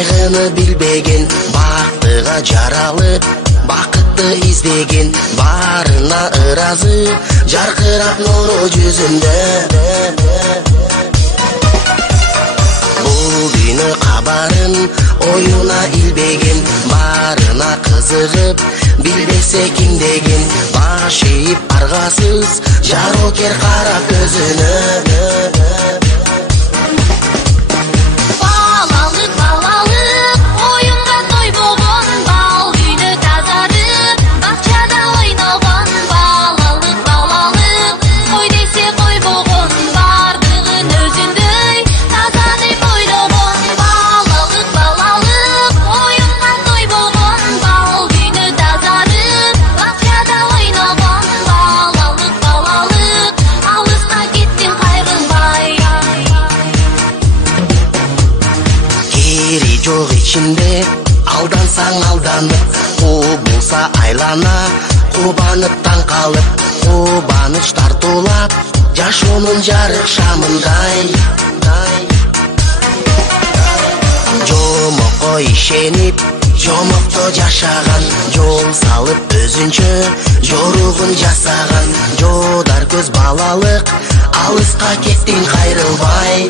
кайгыны билбеген, бактыга жаралып бакытты издеген, баарына ыраазы, жаркырап нуру жүзүндө. Бул күнү кабарын оюна илбеген, баарына кызыгып билбесе ким деген, баш ийип аргасыз жарокер кара көзүнө. Жок ичинде алдансаң алданып, кубулса айлана, кубанып таң калып, кубаныч тартуулап, жашоонун жарык шамындай. Жомокко ишенип, жомокто жашаган, жол салып өзүнчө жоругун жасаган, жодар көз балалык, алыска кеттиң кайрылбай.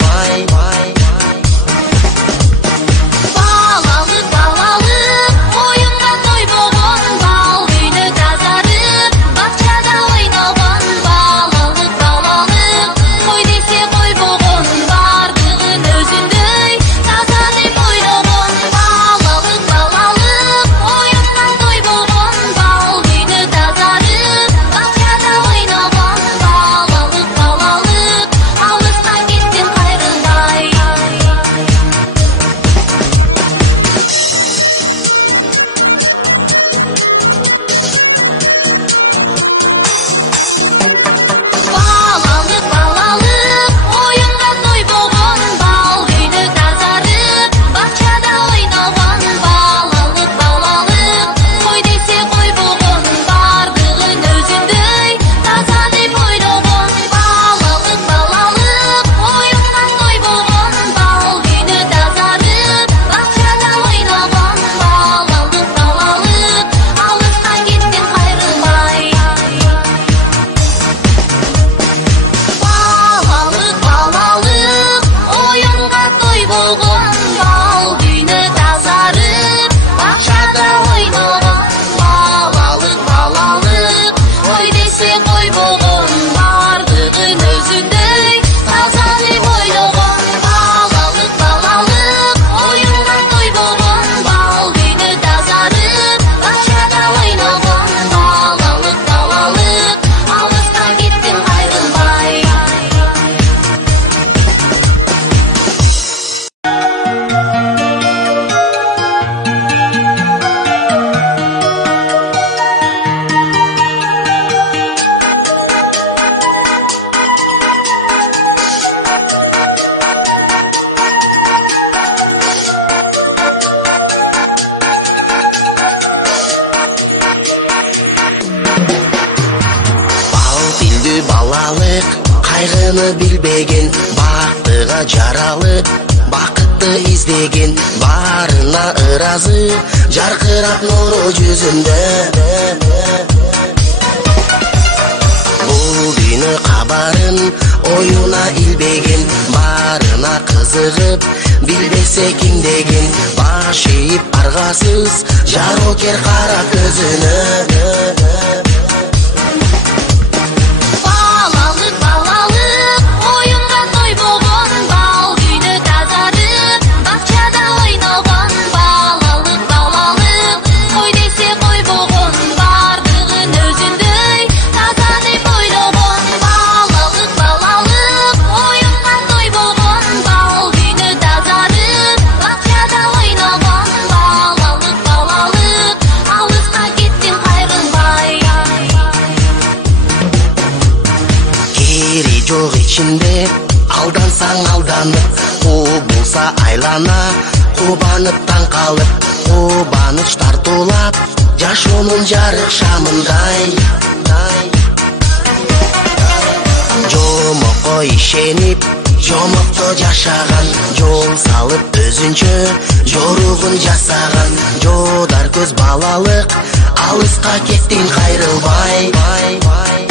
Балалык кайгыны билбеген, бактыга жаралып бакытты издеген, баарына ыраазы, жаркырап нуру жүзүндө. Бул күнү кабарын оюна илбеген, баарына кызыгып билбесе ким деген, баш ийип аргасыз жарокер кара көзүнө. Жок ичинде алдансаң алданып, кубулса айлана, кубанып таң калып, кубаныч тартуулап, жашоонун жарык шамындай. Жомокко ишенип, жомокто жашаган, жол салып өзүнчө жоругун жасаган. Жодар көз балалык, алыска кеттин кайрылбай.